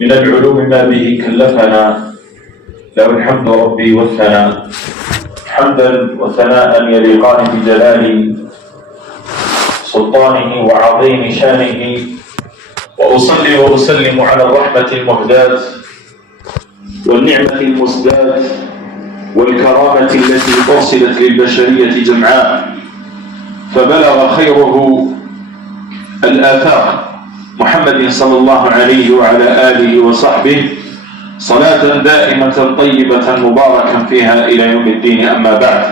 من العلوم ما به كلفنا، له الحمد ربي والثناء، حمدا وثناء يليقان بجلال سلطانه وعظيم شانه. وأصلي وأسلم على الرحمة المهداة والنعمة المسداة والكرامة التي أرسلت للبشرية جمعاء، فبلغ خيره الآفاق محمد صلى الله عليه وعلى آله وصحبه صلاة دائمة طيبة مباركا فيها إلى يوم الدين. أما بعد،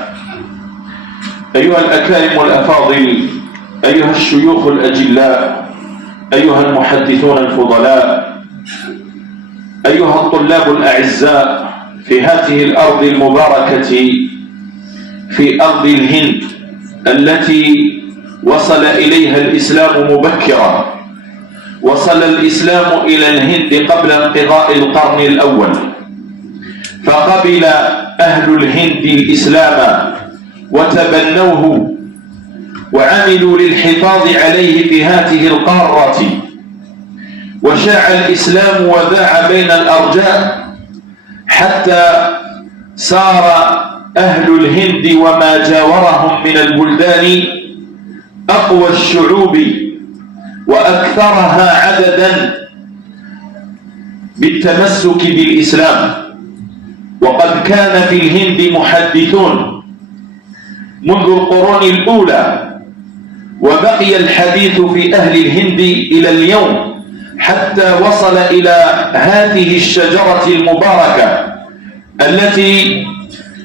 أيها الأكارم والأفاضل، أيها الشيوخ الأجلاء، أيها المحدثون الفضلاء، أيها الطلاب الأعزاء في هذه الأرض المباركة، في أرض الهند التي وصل إليها الإسلام مبكرا. وصل الإسلام إلى الهند قبل انقضاء القرن الأول، فقبل أهل الهند الإسلام وتبنوه وعملوا للحفاظ عليه في هذه القارة، وشاع الإسلام وذاع بين الأرجاء حتى صار أهل الهند وما جاورهم من البلدان أقوى الشعوب وأكثرها عددا بالتمسك بالإسلام. وقد كان في الهند محدثون منذ القرون الأولى، وبقي الحديث في أهل الهند إلى اليوم حتى وصل إلى هذه الشجرة المباركة التي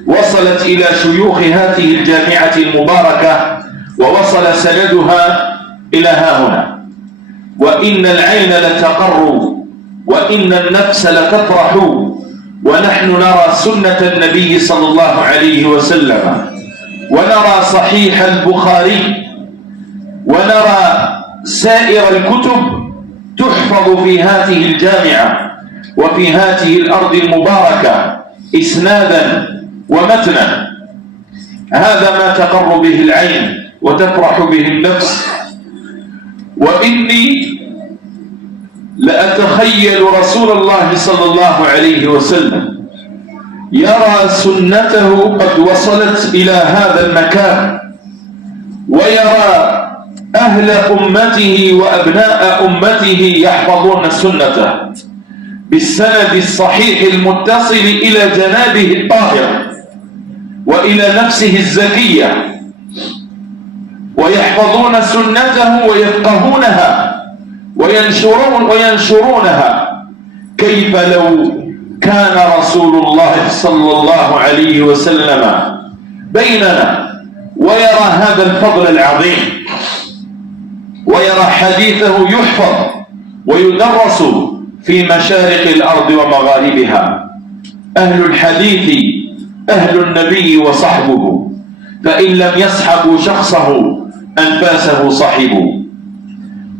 وصلت إلى شيوخ هذه الجامعة المباركة، ووصل سندها إلى هاهنا. وإن العين لتقر وإن النفس لتفرح، ونحن نرى سنة النبي صلى الله عليه وسلم، ونرى صحيح البخاري، ونرى سائر الكتب تحفظ في هذه الجامعة وفي هذه الأرض المباركة إسنادا ومتنا. هذا ما تقر به العين وتفرح به النفس. وإني لأتخيل رسول الله صلى الله عليه وسلم يرى سنته قد وصلت إلى هذا المكان، ويرى أهل أمته وأبناء أمته يحفظون سنته بالسند الصحيح المتصل إلى جنابه الطاهر وإلى نفسه الزكية، ويحفظون سنته ويفقهونها وينشرونها. كيف لو كان رسول الله صلى الله عليه وسلم بيننا ويرى هذا الفضل العظيم، ويرى حديثه يحفظ ويدرس في مشارق الأرض ومغاربها. أهل الحديث أهل النبي وصحبه، فإن لم يصحبوا شخصه أنفاسه صحبوا.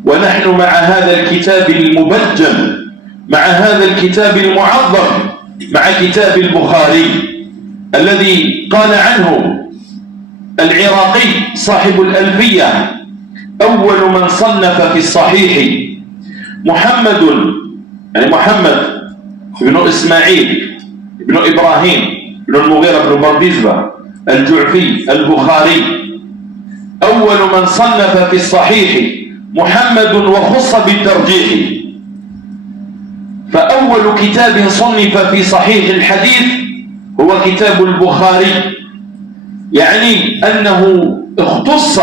ونحن مع هذا الكتاب المبجل، مع هذا الكتاب المعظم، مع كتاب البخاري الذي قال عنه العراقي صاحب الألفية: أول من صنف في الصحيح محمد بن إسماعيل بن إبراهيم بن المغيرة بن بردزبة الجعفي البخاري. أول من صنف في الصحيح محمد وخص بالترجيح. فأول كتاب صنف في صحيح الحديث هو كتاب البخاري، يعني أنه اختص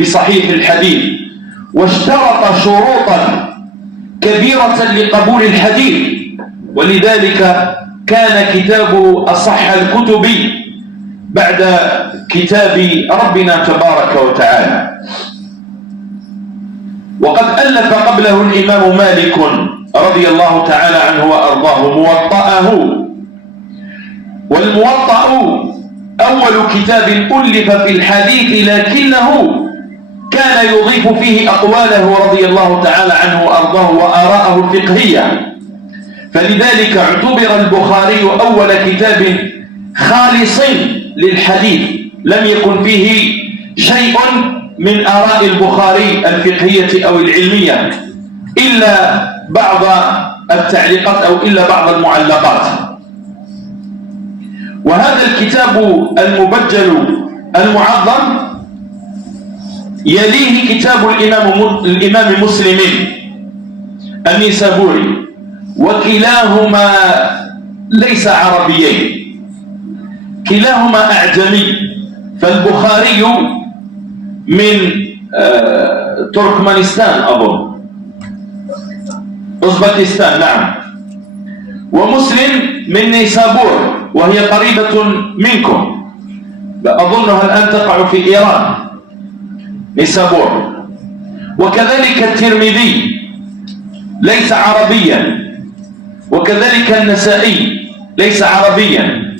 بصحيح الحديث واشترط شروطا كبيرة لقبول الحديث، ولذلك كان كتابه أصح الكتب بعد كتاب ربنا تبارك وتعالى. وقد ألف قبله الإمام مالك رضي الله تعالى عنه وأرضاه موطأه، والموطأ أول كتاب ألف في الحديث، لكنه كان يضيف فيه أقواله رضي الله تعالى عنه وأرضاه وآراءه الفقهية. فلذلك اعتبر البخاري أول كتاب خالص للحديث، لم يكن فيه شيء من آراء البخاري الفقهية أو العلمية إلا بعض التعليقات أو إلا بعض المعلقات. وهذا الكتاب المبجل المعظم يليه كتاب الإمام مسلم النيسابوري، وكلاهما ليس عربيين، كلاهما أعجمي. فالبخاري من تركمانستان أظن، أوزبكستان، نعم، ومسلم من نيسابور وهي قريبة منكم، أظنها الآن تقع في إيران، نيسابور. وكذلك الترمذي ليس عربيا، وكذلك النسائي ليس عربيا،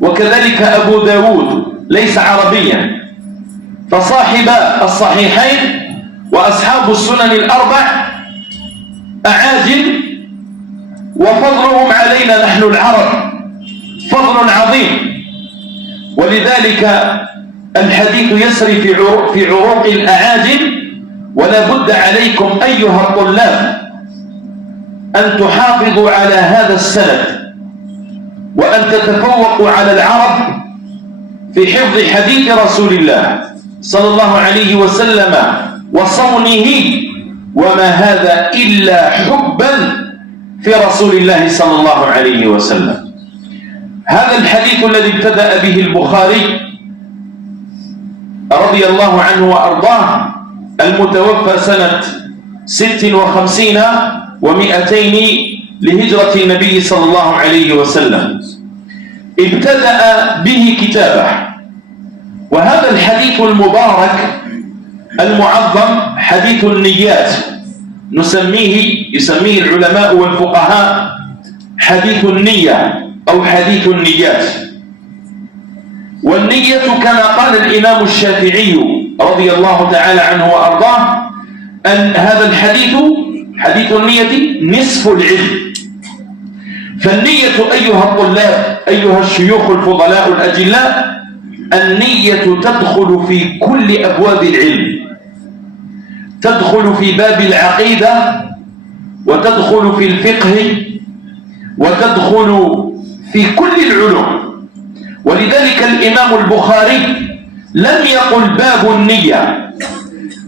وكذلك أبو داود ليس عربيا. فصاحب الصحيحين وأصحاب السنن الأربع أعاجم، وفضلهم علينا نحن العرب فضل عظيم. ولذلك الحديث يسري في عروق الأعاجم، ولا بد عليكم أيها الطلاب أن تحافظوا على هذا السند، وأن تتفوقوا على العرب في حفظ حديث رسول الله صلى الله عليه وسلم وصونه، وما هذا إلا حبا في رسول الله صلى الله عليه وسلم. هذا الحديث الذي ابتدأ به البخاري رضي الله عنه وأرضاه، المتوفى سنة 56 و200 لهجرة النبي صلى الله عليه وسلم، ابتدأ به كتابه. وهذا الحديث المبارك المعظم حديث النيات، يسميه العلماء والفقهاء حديث النية أو حديث النيات. والنية كما قال الإمام الشافعي رضي الله تعالى عنه وأرضاه أن هذا الحديث حديث النية نصف العلم. فالنية أيها الطلاب أيها الشيوخ الفضلاء الأجلاء، النية تدخل في كل أبواب العلم، تدخل في باب العقيدة، وتدخل في الفقه، وتدخل في كل العلوم. ولذلك الإمام البخاري لم يقل باب النية،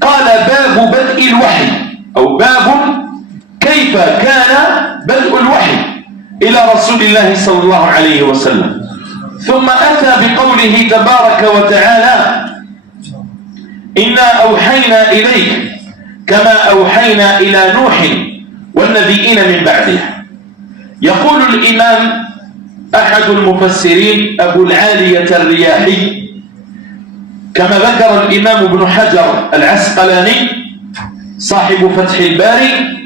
قال باب بدء الوحي، أو باب كيف كان بدء الوحي إلى رسول الله صلى الله عليه وسلم. ثم أتى بقوله تبارك وتعالى إنا أوحينا إليك كما أوحينا إلى نوح والنبيين من بعده. يقول الإمام أحد المفسرين أبو العالية الرياحي كما ذكر الإمام ابن حجر العسقلاني صاحب فتح الباري،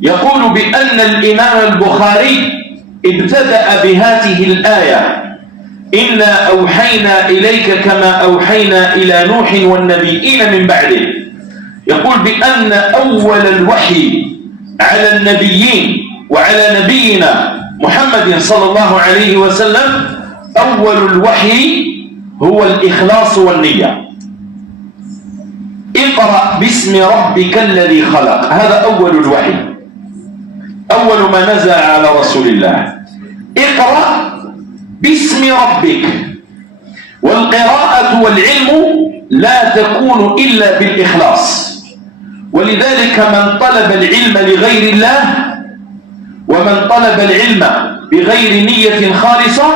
يقول بأن الإمام البخاري ابتدأ بهذه الآية إنا أوحينا إليك كما أوحينا إلى نوح والنبيين من بعده. يقول بأن أول الوحي على النبيين وعلى نبينا محمد صلى الله عليه وسلم، أول الوحي هو الإخلاص والنية. اقرأ باسم ربك الذي خلق، هذا أول الوحي، أول ما نزل على رسول الله. اقرأ باسم ربك. والقراءة والعلم لا تكون إلا بالإخلاص. ولذلك من طلب العلم لغير الله، ومن طلب العلم بغير نية خالصة،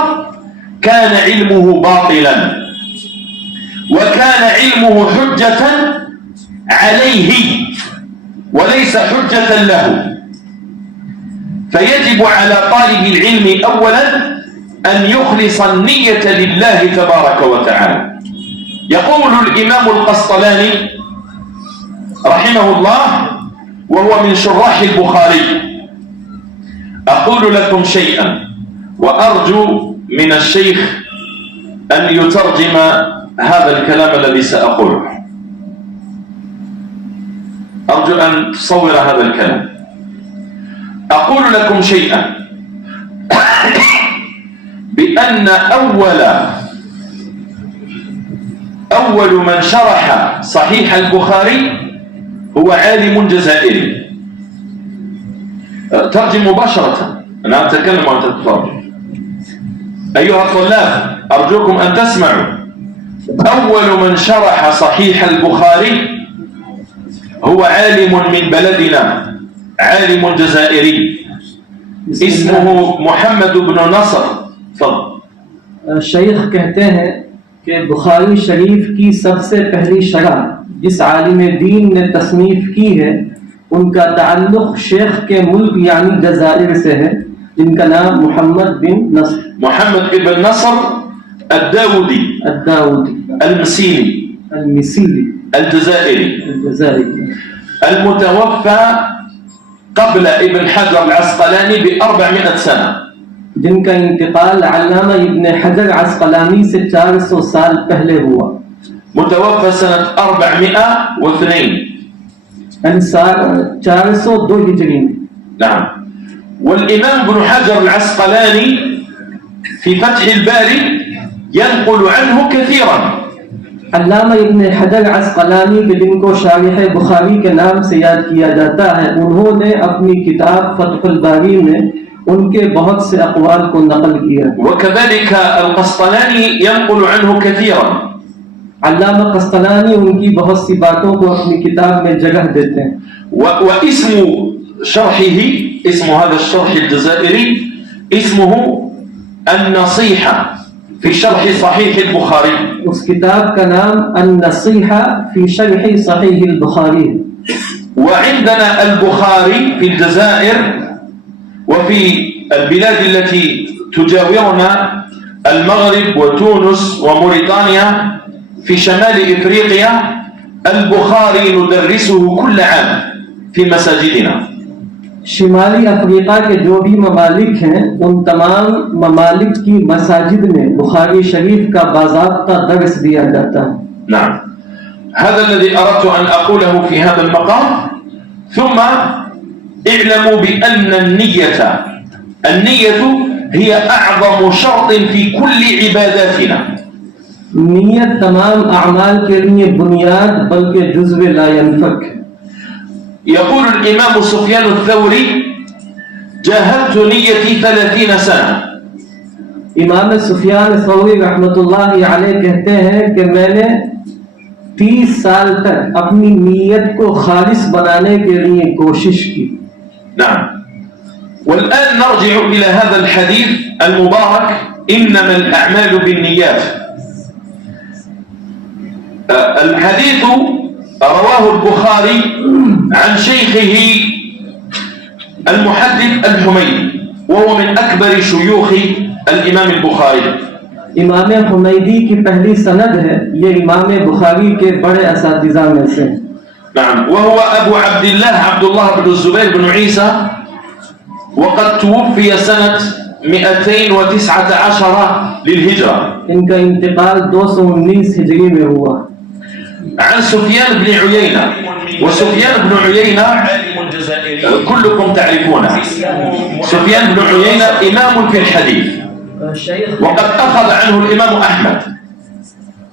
كان علمه باطلا، وكان علمه حجة عليه وليس حجة له. فيجب على طالب العلم أولا أن يخلص النية لله تبارك وتعالى. يقول الإمام القسطلاني رحمه الله وهو من شراح البخاري: أقول لكم شيئا وأرجو من الشيخ أن يترجم هذا الكلام الذي سأقوله. أرجو أن تصور هذا الكلام. أقول لكم شيئا بأن أول من شرح صحيح البخاري هو عالم جزائري، ترجم مباشرة، أنا أتكلم وأنت تترجم. أيها الطلاب أرجوكم أن تسمعوا. أول من شرح صحيح البخاري هو عالم من بلدنا، عالم جزائري اسمه محمد بن نصر. تفضل. शेख कहते हैं कि बुखारी शरीफ की सबसे पहली शरह जिस आलिम दीन ने तसनीफ की है उनका ताल्लुक शेख के मुल्क यानी जज़ाइर से है, जिनका नाम मोहम्मद बिन नसर, मोहम्मद बिन नसर الداودي المسيلي الجزائري المتوفى قبل ابن حجر العسقلاني ب400 سنة، जिनका इंतकाल अल्लामा इब्न हजर अस्कलानी से 400 साल पहले हुआ। متوفى سنة 402 402 हिजरी में। نعم. والإمام ابن حجر العسقلاني في فتح الباري ينقل عنه كثيرا. अल्लामा इब्न हजर अस्कलानी के जिनको शारिह बुखारी के नाम से याद किया जाता है, उन्होंने अपनी किताब फतहुल बारी में उनके बहुत से अक़वाल को नक़ल किया। وكذلك القسطلاني ينقل عنه كثيرا. अल्लामा क़स्तलानी उनकी बहुत सी बातों को अपनी किताब में जगह देते हैं। واسم شرحه، اسم هذا الشرح الجزائري اسمه النصيحة في شرح صحيح البخاري. उस किताब का नाम النصيحة في شرح صحيح البخاري। وعندنا البخاري في الجزائر وفي البلاد التي تجاورنا المغرب وتونس وموريتانيا في شمال إفريقيا، البخاري ندرسه كل عام في مساجدنا. शिमाली अफ्रीका के जो भी ममालिक हैं उन तमाम ममालिक की मसाजिद में बुखारी शरीफ का बाज़ाब्ता दर्स दिया जाता है। نعم، هذا الذي أردت أن أقوله في هذا المقام. ثم اعلموا بأن النية هي أعظم شرط في كل عباداتنا. नियत तमाम अमाल के लिए बुनियाद बल्कि जुज़्व ला यनफक। يقول الإمام سفيان الثوري: جاهدت نيتي 30 سنة. इमाम सुफियान सौरी रहमतुल्लाहि अलैह कहते हैं कि मैंने 30 साल तक अपनी नीयत को खालिस बनाने के लिए कोशिश की। نعم. والآن نرجع إلى هذا الحديث المبارك: إنما الأعمال بالنيات. الحديث رواه البخاري عن شيخه المحدث الحميدي، وهو من أكبر شيوخ الإمام البخاري. इमाम हुमैदी की पहली सनद है, ये इमाम बुखारी के बड़े असातिज़ा में से। نعم. وهو أبو عبد الله بن الزبير بن عيسى، وقد توفي سنة 219 للهجرة. इनका इंतकाल 219 हिजरी में हुआ। عن سفيان بن عيينة، وسفيان بن عيينة كلكم تعرفونه. سفيان بن عيينة إمام في الحديث، وقد أخذ عنه الإمام أحمد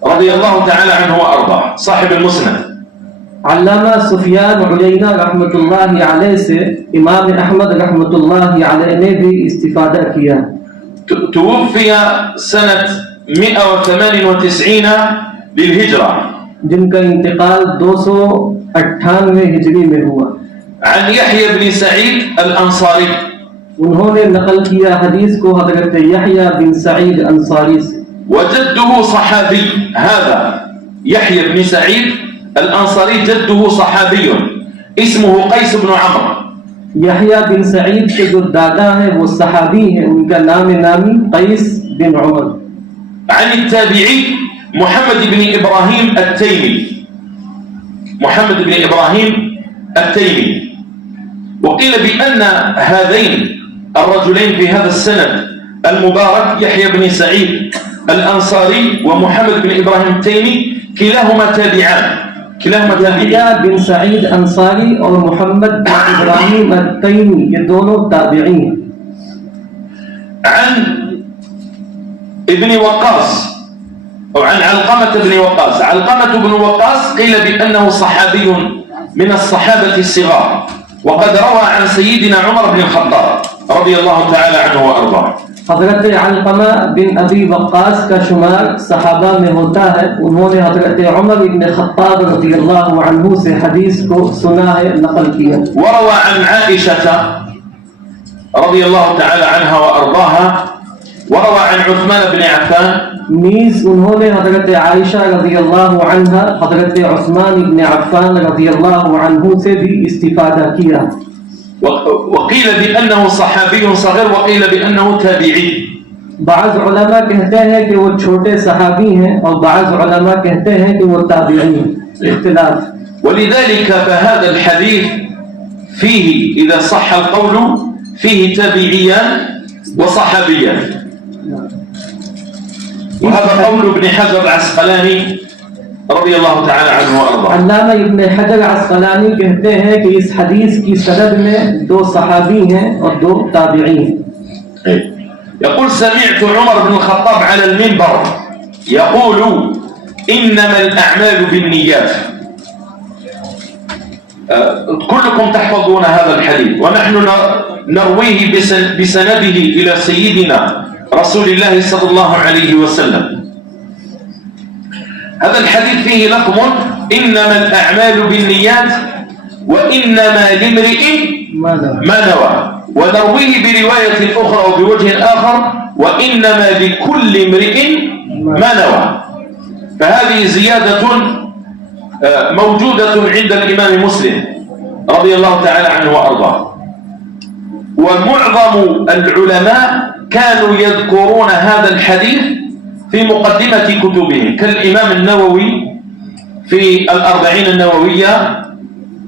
رضي الله تعالى عنه وأرضاه صاحب المسند. अल्लामा सुफियान उयैना रहमतुल्लाहि अलैह से इमाम अहमद रहमतुल्लाहि अलैह ने भी इस्तिफादा किया। توفي سنة 198 للهجرة، जिनका इंतकाल 298 हिजरी में हुआ। عن يحيى بن سعيد الأنصاري، उन्होंने नकल किया हदीस को हजरत यहया बिन सईद अंसारी से। وجده صحابي، هذا يحيى بن سعيد الأنصاري جده صحابي اسمه قيس بن عمرو. यहया बिन सईद के जो दादा हैं वो सहाबी हैं, उनका नामी कैस बिन उमर। عن التابعي محمد بن إبراهيم التيمي، محمد بن إبراهيم التيمي. وقيل بأن هذين الرجلين في هذا السند المبارك يحيى بن سعيد الأنصاري ومحمد بن إبراهيم التيمي كلاهما تابعان. यहया बिन सईद अंसारी और मोहम्मद बिन इब्राहिम अत-तैमी ये दोनों ताबिई हैं। عن ابن وقاص أو عن علقمة بن وقاص. علقمة بن وقاص قيل بأنه صحابي من الصحابة الصغار، وقد روى عن سيدنا عمر بن الخطاب رضي الله تعالى عنه وأرضاه. हज़रत अलक़मा बिन अबी वक्कास का शुमार सहाबा में होता है। उन्होंने हज़रत उमर इब्न ख़त्ताब रज़ियल्लाहु अन्हु से हदीस को सुना है, नक़ल किया। वरवा अन आइशा रज़ियल्लाहु ताला अन्हा व अर्दाहा वरवा अन उस्मान बिन अफ़्फ़ान, नीज़ उन्होंने हज़रत आयशा रज़ियल्लाहु अन्हा हज़रत उस्मान इब्न अफ़्फ़ान रज़ियल्लाहु अन्हु से भी इस्तिफ़ादा किया। वक़ील बिअन्नहु सहाबी सग़ीर वक़ील बिअन्नहु ताबिई। बाज़ उलमा कहते हैं कि वो छोटे सहाबी हैं और बाज़ उलमा कहते हैं कि वो ताबिई हैं, इख्तिलाफ। ولذلك فهذا الحديث فيه إذا صح القول فيه تابعيان وصحابيان. وهذا قول ابن حجر العسقلاني رضي الله تعالى عنه وأرضاه. अल्लामा इब्न हजर अस्क़लानी कहते हैं कि इस हदीस की सनद में 2 सहाबी हैं और 2 ताबिई हैं। يقول سمعت عمر بن الخطاب على المنبر يقول إنما الأعمال بالنيات. كلكم تحفظون هذا الحديث ونحن نرويه بسنده إلى سيدنا رسول الله صلى الله عليه وسلم. هذا الحديث فيه لفظ إنما الأعمال بالنيات وإنما لامرئ ما نوى، ونرويه برواية أخرى وبوجه آخر وإنما لكل امرئ ما نوى. فهذه زيادة موجودة عند الإمام مسلم رضي الله تعالى عنه وأرضاه. ومعظم العلماء كانوا يذكرون هذا الحديث في مقدمة كتبهم كالإمام النووي في الأربعين النووية